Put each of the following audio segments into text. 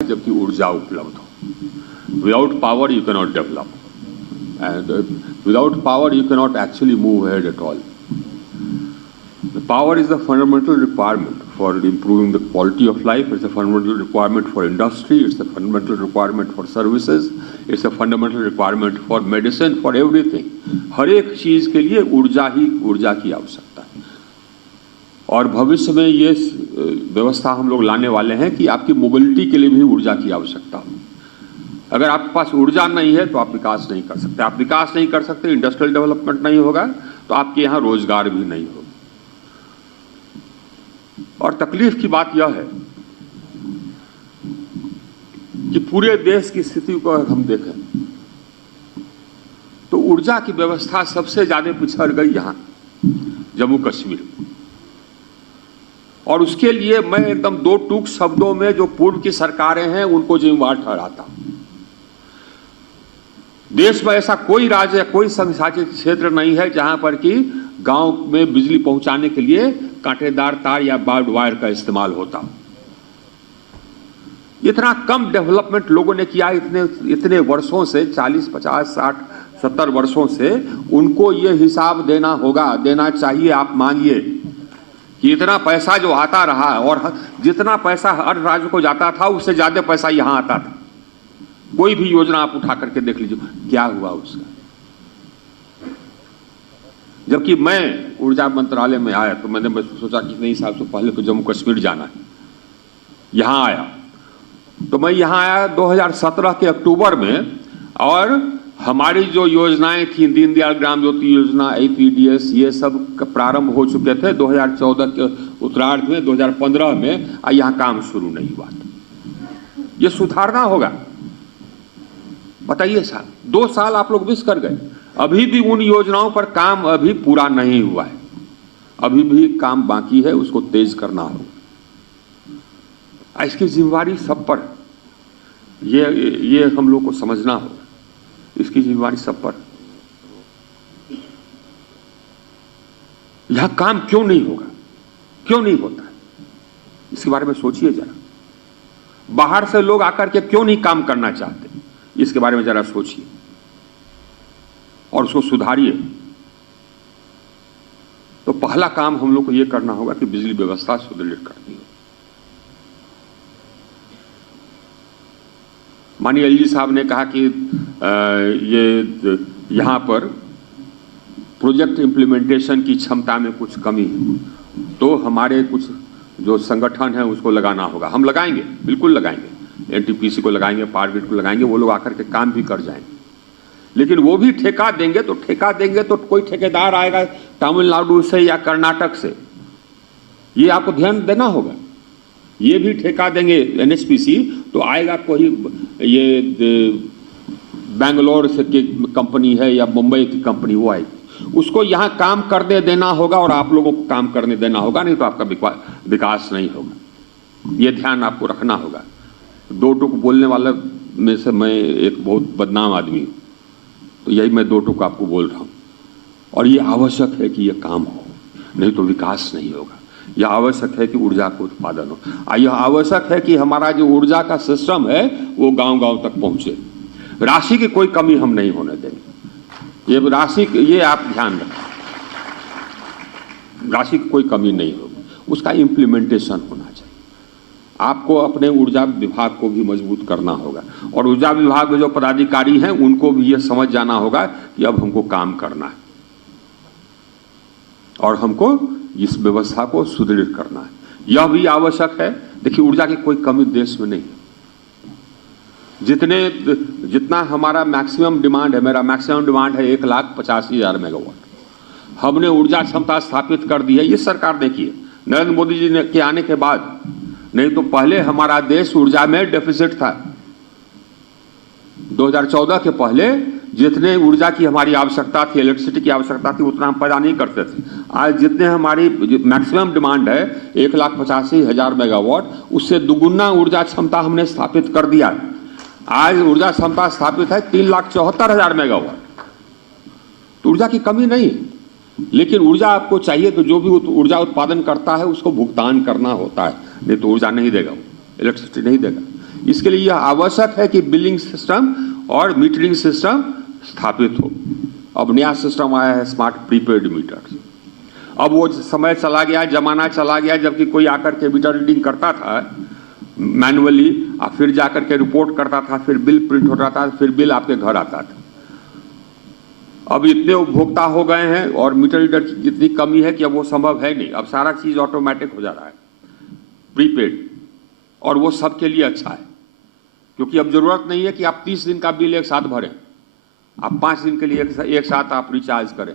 जबकि ऊर्जा उपलब्ध हो। Without power you cannot develop, and without power you cannot actually move ahead at all. The power is the fundamental requirement for improving the quality of life. It's a fundamental requirement for industry. It's a fundamental requirement for services. It's a fundamental requirement for medicine, for everything. हर एक चीज के लिए ऊर्जा की आवश्यकता है। और भविष्य में ये व्यवस्था हम लोग लाने वाले हैं कि आपकी मोबिलिटी के लिए भी ऊर्जा की आवश्यकता हो। अगर आपके पास ऊर्जा नहीं है तो आप विकास नहीं कर सकते। आप विकास नहीं कर सकते, इंडस्ट्रियल डेवलपमेंट नहीं होगा, तो आपके यहाँ रोजगार भी नहीं होगा। और तकलीफ की बात यह है कि पूरे देश की स्थिति को अगर हम देखें तो ऊर्जा की व्यवस्था सबसे ज्यादा पिछड़ गई यहां जम्मू कश्मीर। और उसके लिए मैं एकदम दो टूक शब्दों में जो पूर्व की सरकारें हैं उनको जिम्मेवार ठहराता हूं। देश में ऐसा कोई राज्य या कोई संघशासित क्षेत्र नहीं है जहां पर कि गांव में बिजली पहुंचाने के लिए कांटेदार तार या बार्ब्ड वायर का इस्तेमाल होता। इतना कम डेवलपमेंट लोगों ने किया इतने वर्षों से, 40, 50, 60, 70 वर्षों से। उनको ये हिसाब देना होगा, देना चाहिए। आप मानिए कि इतना पैसा जो आता रहा और जितना पैसा हर राज्य को जाता था उससे ज्यादा पैसा यहां आता था। कोई भी योजना आप उठा करके देख लीजिए क्या हुआ उसका। जबकि मैं ऊर्जा मंत्रालय में आया तो मैंने सोचा कि नहीं साहब, तो पहले तो जम्मू कश्मीर जाना है। यहां आया तो मैं यहां आया 2017 के अक्टूबर में, और हमारी जो योजनाएं थी, दीनदयाल ग्राम ज्योति योजना, APDS, ये सब प्रारंभ हो चुके थे 2014 के उत्तरार्ध में। 2015 में यहां काम शुरू नहीं हुआ था। ये सुधारना होगा। बताइए साहब, 2 साल आप लोग मिस कर गए। अभी भी उन योजनाओं पर काम अभी पूरा नहीं हुआ है, अभी भी काम बाकी है, उसको तेज करना होगा। इसकी जिम्मेवारी सब पर, ये हम लोग को समझना होगा। इसकी जिम्मेवारी सब पर। यहां काम क्यों नहीं होगा, क्यों नहीं होता है, इसके बारे में सोचिए जरा। बाहर से लोग आकर के क्यों नहीं काम करना चाहते, इसके बारे में जरा सोचिए और उसको सुधारिए। तो पहला काम हम लोग को यह करना होगा कि बिजली व्यवस्था सुदृढ़ करनी हो। माननीय LG साहब ने कहा कि ये यहां पर प्रोजेक्ट इंप्लीमेंटेशन की क्षमता में कुछ कमी है, तो हमारे कुछ जो संगठन है उसको लगाना होगा। हम लगाएंगे, बिल्कुल लगाएंगे। NTPC को लगाएंगे, पावर ग्रिड को लगाएंगे, वो लोग आकर के काम भी कर जाएंगे। लेकिन वो भी ठेका देंगे तो कोई ठेकेदार आएगा तमिलनाडु से या कर्नाटक से, ये आपको ध्यान देना होगा। ये भी ठेका देंगे NHPC, तो आएगा कोई ये बेंगलोर से की कंपनी है या मुंबई की कंपनी, वो आएगी, उसको यहाँ काम करने देना होगा और आप लोगों को काम करने देना होगा, नहीं तो आपका विकास नहीं होगा। ये ध्यान आपको रखना होगा। 2 टुक बोलने वाले में से मैं एक बहुत बदनाम आदमी हूं, तो यही मैं 2 टुक आपको बोल रहा हूं। और ये आवश्यक है कि ये काम हो, नहीं तो विकास नहीं होगा। यह आवश्यक है कि ऊर्जा को उत्पादन हो। यह आवश्यक है कि हमारा जो ऊर्जा का सिस्टम है वो गांव-गांव तक पहुंचे। राशि की कोई कमी हम नहीं होने देंगे। ये राशि, ये आप ध्यान रखें, राशि की कोई कमी नहीं होगी। उसका इम्प्लीमेंटेशन होना चाहिए। आपको अपने ऊर्जा विभाग को भी मजबूत करना होगा और ऊर्जा विभाग में जो पदाधिकारी हैं उनको भी यह समझ जाना होगा कि अब हमको काम करना है और हमको इस व्यवस्था को सुदृढ़ करना है। यह भी आवश्यक है। देखिए, ऊर्जा की कोई कमी देश में नहीं है। जितना हमारा मैक्सिमम डिमांड है, मेरा मैक्सिमम डिमांड है 1,85,000 मेगावाट। हमने ऊर्जा क्षमता स्थापित कर दी है। ये सरकार देखिए, नरेंद्र मोदी जी के आने के बाद, नहीं तो पहले हमारा देश ऊर्जा में डेफिसिट था। 2014 के पहले जितने ऊर्जा की हमारी आवश्यकता थी, इलेक्ट्रिसिटी की आवश्यकता थी, उतना हम पैदा नहीं करते थे। आज जितने हमारी मैक्सिमम डिमांड है 1,85,000 मेगावाट, उससे दुगुना ऊर्जा क्षमता हमने स्थापित कर दिया। आज ऊर्जा क्षमता स्थापित है 3,74,000 मेगावाट। तो ऊर्जा की कमी नहीं है, लेकिन ऊर्जा आपको चाहिए तो जो भी ऊर्जा उत्पादन करता है उसको भुगतान करना होता है, नहीं तो ऊर्जा नहीं देगा, इलेक्ट्रिसिटी नहीं देगा। इसके लिए यह आवश्यक है कि बिलिंग सिस्टम और मीटरिंग सिस्टम स्थापित हो। अब नया सिस्टम आया है स्मार्ट प्रीपेड मीटर। अब वो समय चला गया, जमाना चला गया जबकि कोई आकर के मीटर रीडिंग करता था मैनुअली, और फिर जाकर के रिपोर्ट करता था, फिर बिल प्रिंट होता था, फिर बिल आपके घर आता था। अब इतने उपभोक्ता हो गए हैं और मीटर रीडर की इतनी कमी है कि अब वो संभव है नहीं। अब सारा चीज ऑटोमेटिक हो जा रहा है प्रीपेड, और वो सबके लिए अच्छा है, क्योंकि अब जरूरत नहीं है कि आप 30 दिन का बिल एक साथ भरें। आप 5 दिन के लिए एक साथ आप रिचार्ज करें,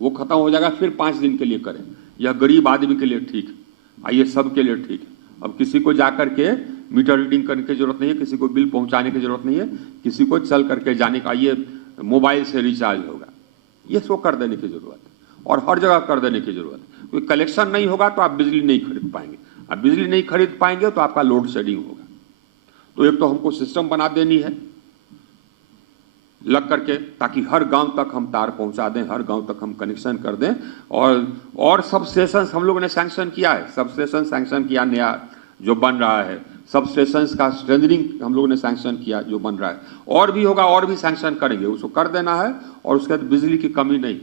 वो खत्म हो जाएगा, फिर 5 दिन के लिए करें। यह गरीब आदमी के लिए ठीक है, ये सब के लिए ठीक है। अब किसी को जाकर के मीटर रीडिंग करने की जरूरत नहीं है, किसी को बिल पहुंचाने की जरूरत नहीं है, किसी को चल करके जाने का, ये मोबाइल से रिचार्ज होगा, ये सो कर देने की जरूरत है, और हर जगह कर देने की जरूरत है। कोई कलेक्शन नहीं होगा तो आप बिजली नहीं खरीद पाएंगे, आप बिजली नहीं खरीद पाएंगे तो आपका लोड शेडिंग होगा। तो एक तो हमको सिस्टम बना देनी है लग करके, ताकि हर गांव तक हम तार पहुंचा दें, हर गांव तक हम कनेक्शन कर दें। और सब स्टेशन हम लोगों ने सैंक्शन किया है, सब स्टेशन सैंक्शन किया नया जो बन रहा है, सब स्टेशन का स्ट्रेंथनिंग हम लोगों ने सैंक्शन किया जो बन रहा है, और भी होगा, और भी सैंक्शन करेंगे, उसको कर देना है। और उसके बाद बिजली की कमी नहीं।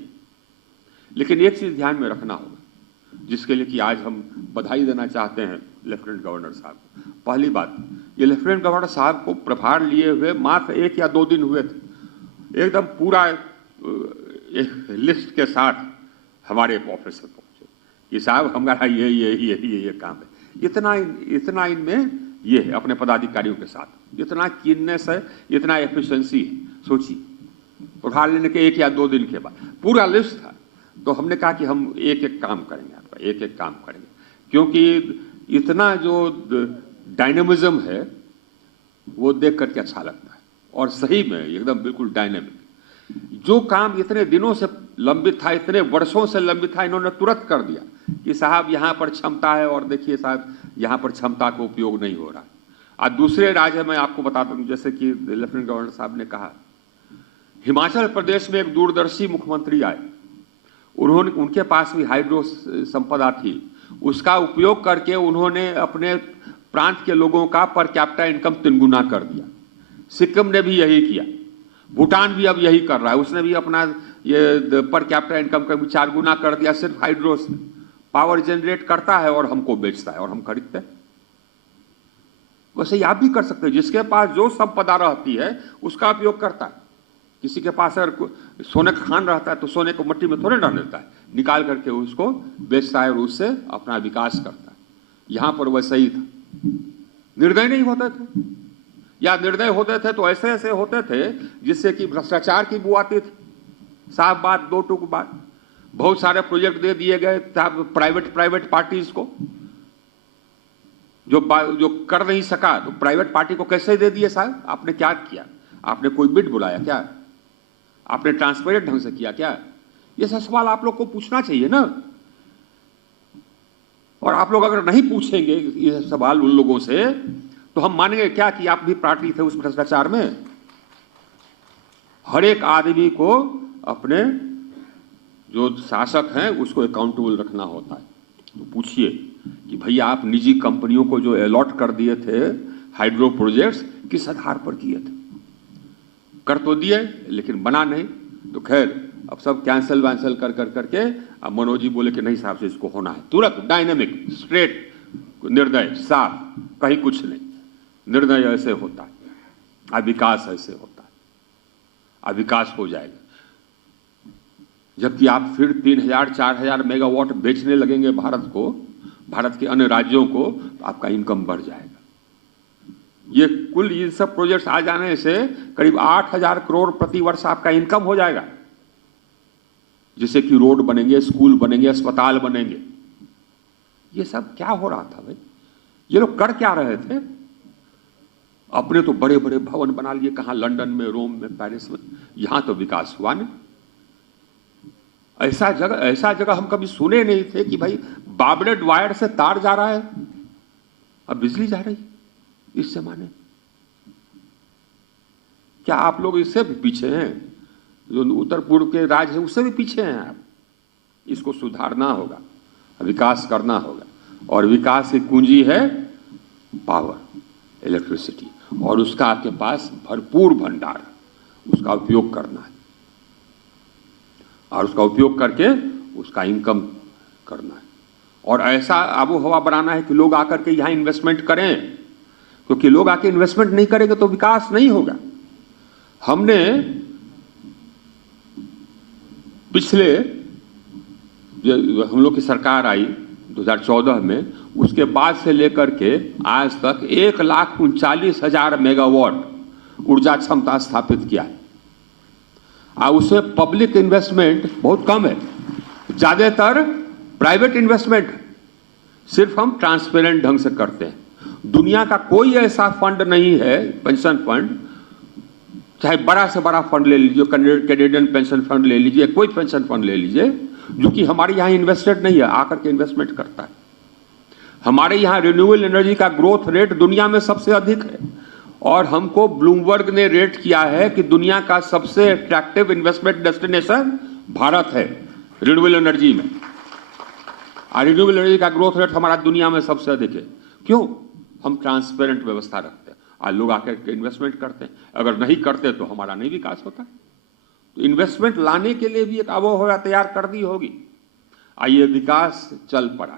लेकिन एक चीज ध्यान में रखना होगा, जिसके लिए कि आज हम बधाई देना चाहते हैं लेफ्टिनेंट गवर्नर साहब को। पहली बात, ये लेफ्टिनेंट गवर्नर साहब को प्रभार लिए हुए मात्र 1 या 2 दिन हुए थे, एकदम पूरा एक लिस्ट के साथ हमारे ऑफिस में पहुंचे कि साहब हमारा ये काम है। इतना इनमें ये है अपने पदाधिकारियों के साथ, इतना कीननेस है, इतना एफिशिएंसी है। सोचिए प्रभार लेने के 1 या 2 दिन के बाद पूरा लिस्ट था। तो हमने कहा कि हम एक एक काम करेंगे, आपका एक एक काम करेंगे, क्योंकि इतना जो डायनेमिज्म है वो देख करके अच्छा लगता है। और सही में एकदम बिल्कुल डायनेमिक, जो काम इतने दिनों से लंबित था, इतने वर्षों से लंबित था, इन्होंने तुरंत कर दिया कि साहब यहाँ पर क्षमता है, और देखिए साहब यहाँ पर क्षमता का उपयोग नहीं हो रहा है। आज दूसरे राज्य में आपको बताता हूँ, जैसे कि लेफ्टिनेंट गवर्नर साहब ने कहा, हिमाचल प्रदेश में एक दूरदर्शी मुख्यमंत्री आए, उनके पास भी हाइड्रो संपदा थी, उसका उपयोग करके उन्होंने अपने प्रांत के लोगों का पर कैपिटा इनकम 3 गुना कर दिया। सिक्किम ने भी यही किया, भूटान भी अब यही कर रहा है, उसने भी अपना ये पर कैपिटा इनकम का 4 गुना कर दिया, सिर्फ हाइड्रो से पावर जनरेट करता है और हमको बेचता है और हम खरीदते हैं। वैसे ही आप भी कर सकते हैं, जिसके पास जो संपदा रहती है उसका उपयोग करता है। किसी के पास अगर सोने का खान रहता है तो सोने को मिट्टी में थोड़े डाल देता है, निकाल करके उसको बेचता है और उससे अपना विकास करता है। यहां पर वैसे ही था, निर्दय नहीं होते थे, या निर्दय होते थे तो ऐसे ऐसे होते थे जिससे कि भ्रष्टाचार की बू आती थी। साफ बात, 2 टूक बात, बहुत सारे प्रोजेक्ट दे दिए गए प्राइवेट पार्टीज को, जो कर नहीं सका तो प्राइवेट पार्टी को कैसे दे दिए साहब? आपने क्या किया? आपने कोई बिड बुलाया क्या? आपने ट्रांसपेरेंट ढंग से किया क्या? ये सब सवाल आप लोग को पूछना चाहिए ना। और आप लोग अगर नहीं पूछेंगे ये सवाल उन लोगों से तो हम मानेंगे क्या कि आप भी पार्टी थे उस भ्रष्टाचार में? हर एक आदमी को अपने जो शासक हैं उसको अकाउंटेबल रखना होता है। तो पूछिए कि भैया आप निजी कंपनियों को जो अलॉट कर दिए थे हाइड्रो प्रोजेक्ट्स, किस आधार पर किए थे? कर तो दिए लेकिन बना नहीं। तो खैर अब सब कैंसिल वैंसिल कर करके अब मनोज जी बोले कि नहीं साहब से इसको होना है, तुरंत डायनेमिक स्ट्रेट निर्णय, साफ, कहीं कुछ नहीं। निर्णय ऐसे होता है, अब विकास ऐसे होता है, अब विकास हो जाएगा। जबकि आप फिर 3000-4000 मेगावाट बेचने लगेंगे भारत को, भारत के अन्य राज्यों को, तो आपका इनकम बढ़ जाएगा। ये कुल ये सब प्रोजेक्ट्स आ जाने से करीब 8000 करोड़ प्रति वर्ष आपका इनकम हो जाएगा, जिससे कि रोड बनेंगे, स्कूल बनेंगे, अस्पताल बनेंगे। ये सब क्या हो रहा था भाई? ये लोग कर क्या रहे थे? अपने तो बड़े बड़े भवन बना लिए, कहां लंदन में, रोम में, पेरिस में, यहां तो विकास हुआ नहीं। ऐसा जगह हम कभी सुने नहीं थे कि भाई बाबलेड वायर से तार जा रहा है, अब बिजली जा रही इस जमाने। क्या आप लोग इससे भी पीछे हैं? जो उत्तर पूर्व के राज्य है उससे भी पीछे हैं आप। इसको सुधारना होगा, विकास करना होगा, और विकास की कुंजी है पावर, इलेक्ट्रिसिटी। और उसका आपके पास भरपूर भंडार, उसका उपयोग करना है और उसका उपयोग करके उसका इनकम करना है और ऐसा आबो हवा बनाना है कि लोग आकर के यहाँ इन्वेस्टमेंट करें, क्योंकि लोग आके इन्वेस्टमेंट नहीं करेंगे तो विकास नहीं होगा। हमने पिछले हम लोग की सरकार आई 2014 में, उसके बाद से लेकर के आज तक 1,39,000 मेगावाट ऊर्जा क्षमता स्थापित किया है और उसमें पब्लिक इन्वेस्टमेंट बहुत कम है, ज्यादातर प्राइवेट इन्वेस्टमेंट सिर्फ हम ट्रांसपेरेंट ढंग से करते हैं। दुनिया का कोई ऐसा फंड नहीं है, पेंशन फंड, चाहे बड़ा से बड़ा फंड ले लीजिए, कैनेडियन पेंशन फंड ले लीजिए, कोई पेंशन फंड ले लीजिए, जो कि हमारे यहाँ इन्वेस्टेड नहीं है, आकर के इन्वेस्टमेंट करता है। हमारे यहाँ रिन्यूएबल एनर्जी का ग्रोथ रेट दुनिया में सबसे अधिक है और हमको ब्लूमबर्ग ने रेट किया है कि दुनिया का सबसे अट्रैक्टिव इन्वेस्टमेंट डेस्टिनेशन भारत है रिन्यूएबल एनर्जी में। और रिन्यूएबल एनर्जी का ग्रोथ रेट हमारा दुनिया में सबसे अधिक है। क्यों? हम ट्रांसपेरेंट व्यवस्था रखते हैं और लोग आकर के इन्वेस्टमेंट करते हैं। अगर नहीं करते तो हमारा नहीं विकास होता। तो इन्वेस्टमेंट लाने के लिए भी एक आबोहवा तैयार कर दी होगी। आइए, विकास चल पड़ा।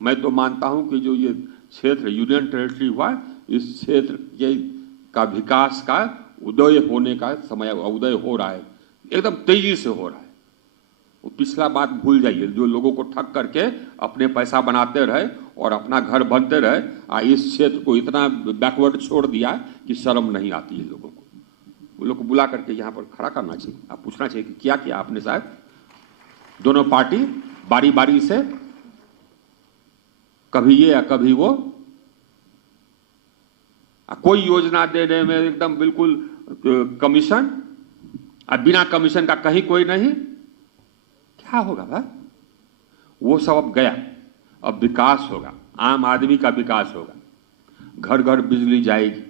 मैं तो मानता हूं कि जो ये क्षेत्र यूनियन टेरिटरी हुआ, इस क्षेत्र के का विकास का उदय होने का समय उदय हो रहा है, एकदम तेजी से हो रहा है। वो पिछला बात भूल जाइए, जो लोगों को ठग करके अपने पैसा बनाते रहे और अपना घर बनते रहे, इस क्षेत्र को इतना बैकवर्ड छोड़ दिया कि शर्म नहीं आती है लोगों को। वो लोग को बुला करके यहाँ पर खड़ा करना चाहिए, आप पूछना चाहिए कि क्या किया आपने साहब। दोनों पार्टी बारी बारी से कभी ये या कभी वो, कोई योजना देने में एकदम बिल्कुल कमीशन, बिना कमीशन का कहीं कोई नहीं। क्या होगा भाई? वो सब अब गया। अब विकास होगा, आम आदमी का विकास होगा, घर घर बिजली जाएगी।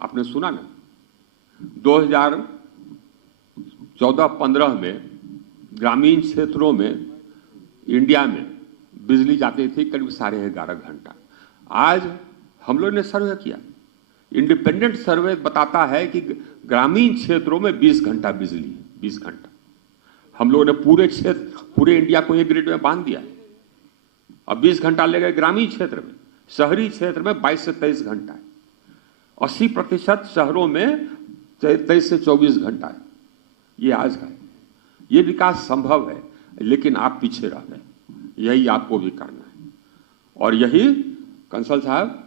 आपने सुना ना, 2014-15 में ग्रामीण क्षेत्रों में इंडिया में बिजली जाती थी करीब 11.5 घंटा। आज हम लोगों ने सर्वे किया, इंडिपेंडेंट सर्वे बताता है कि ग्रामीण क्षेत्रों में 20 घंटा बिजली है, 20 घंटा। हम लोगों ने पूरे क्षेत्र, पूरे इंडिया को एक ग्रिड में बांध दिया। अब 20 घंटा ले गए ग्रामीण क्षेत्र में, शहरी क्षेत्र में 22 से 23 घंटा है। 80% शहरों में 23 से 24 घंटा है। ये आज का है। ये विकास संभव है, लेकिन आप पीछे रह गए। यही आपको भी करना है और यही कंसल साहब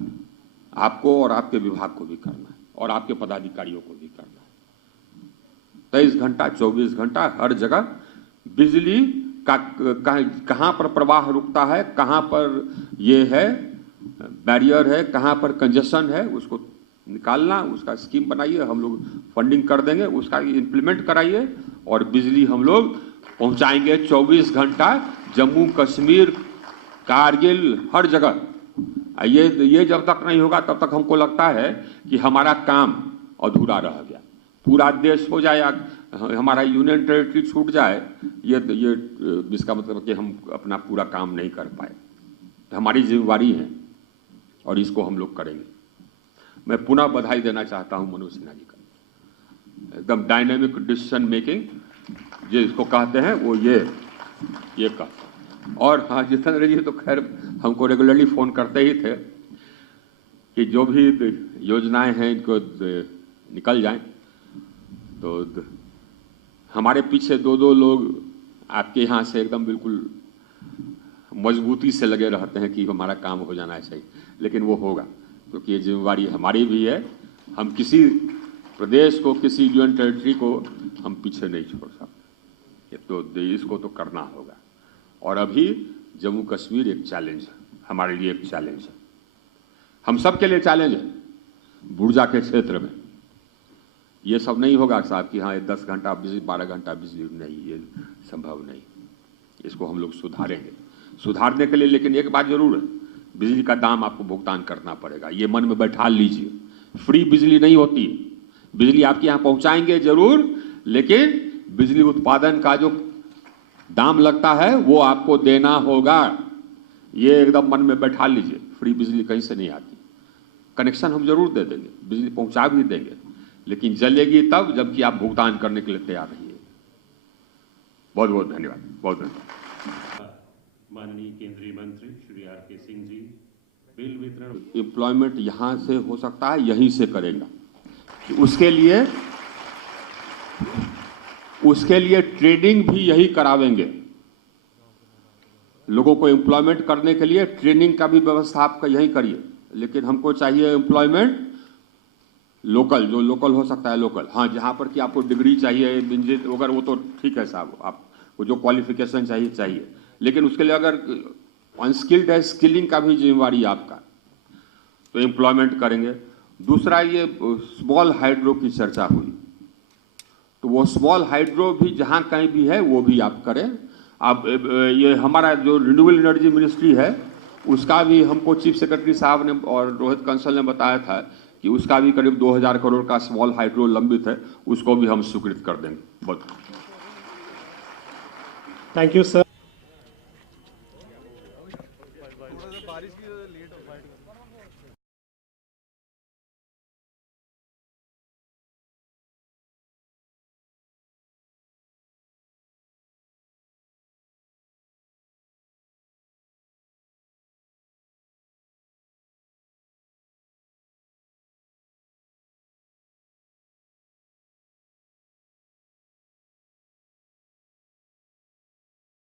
आपको और आपके विभाग को भी करना है और आपके पदाधिकारियों को भी करना है। 23 घंटा 24 घंटा हर जगह बिजली का कहां पर प्रवाह रुकता है, कहां पर ये है बैरियर है, कहां पर कंजेशन है, उसको निकालना, उसका स्कीम बनाइए, हम लोग फंडिंग कर देंगे, उसका इम्प्लीमेंट कराइए और बिजली हम लोग पहुंचाएंगे 24 घंटा जम्मू कश्मीर, कारगिल, हर जगह। ये जब तक नहीं होगा तब तक हमको लगता है कि हमारा काम अधूरा रह गया। पूरा देश हो जाए, हमारा यूनियन टेरिटरी छूट जाए, ये इसका मतलब कि हम अपना पूरा काम नहीं कर पाए। तो हमारी जिम्मेवारी है और इसको हम लोग करेंगे। मैं पुनः बधाई देना चाहता हूं मनोज सिन्हा जी का। एकदम डायनेमिक डिसीजन मेकिंग जिसको कहते हैं, वो ये का। और हाँ, जितेंद्र जी तो खैर हमको रेगुलरली फोन करते ही थे कि जो भी योजनाएं हैं इनको निकल जाएं। तो हमारे पीछे दो लोग आपके यहाँ से एकदम बिल्कुल मजबूती से लगे रहते हैं कि हमारा काम हो जाना चाहिए, लेकिन वो होगा, क्योंकि ये जिम्मेवारी हमारी भी है। हम किसी प्रदेश को, किसी यूनियन टेरिटरी को हम पीछे नहीं छोड़ सकते, तो इसको तो करना होगा। और अभी जम्मू कश्मीर एक चैलेंज है, हमारे लिए एक चैलेंज है, हम सब के लिए चैलेंज है। ऊर्जा के क्षेत्र में ये सब नहीं होगा साहब कि हाँ ये 10 घंटा बिजली, 12 घंटा बिजली, नहीं, ये संभव नहीं। इसको हम लोग सुधारेंगे। सुधारने के लिए लेकिन एक बात जरूर है, बिजली का दाम आपको भुगतान करना पड़ेगा। ये मन में बैठा लीजिए, फ्री बिजली नहीं होती। बिजली आपके यहाँ पहुंचाएंगे जरूर, लेकिन बिजली उत्पादन का जो दाम लगता है वो आपको देना होगा। ये एकदम मन में बैठा लीजिए, फ्री बिजली कहीं से नहीं आती। कनेक्शन हम जरूर दे देंगे, बिजली पहुंचा भी देंगे, लेकिन जलेगी तब जबकि आप भुगतान करने के लिए तैयार रहिए। बहुत बहुत धन्यवाद, बहुत धन्यवाद। माननीय केंद्रीय मंत्री श्री आर.के. सिंह जी, बिल वितरण एम्प्लॉयमेंट यहां से हो सकता है, यहीं से करेगा। उसके लिए ट्रेनिंग भी यही करावेंगे। लोगों को एम्प्लॉयमेंट करने के लिए ट्रेनिंग का भी व्यवस्था आपका यही करिए, लेकिन हमको चाहिए एम्प्लॉयमेंट लोकल, जो लोकल हो सकता है लोकल। हाँ, जहां पर कि आपको डिग्री चाहिए अगर वो तो ठीक है साहब, आपको जो क्वालिफिकेशन चाहिए, लेकिन उसके लिए अगर अनस्किल्ड है, स्किलिंग का भी जिम्मेवारी आपका, तो एम्प्लॉयमेंट करेंगे। दूसरा, ये स्मॉल हाइड्रो की चर्चा हुई, तो वो स्मॉल हाइड्रो भी जहां कहीं भी है वो भी आप करें। अब ये हमारा जो रिन्यूएबल एनर्जी मिनिस्ट्री है, उसका भी हमको चीफ सेक्रेटरी साहब ने और रोहित कंसल ने बताया था कि उसका भी करीब 2000 करोड़ का स्मॉल हाइड्रो लंबित है, उसको भी हम स्वीकृत कर देंगे। बहुत थैंक यू सर।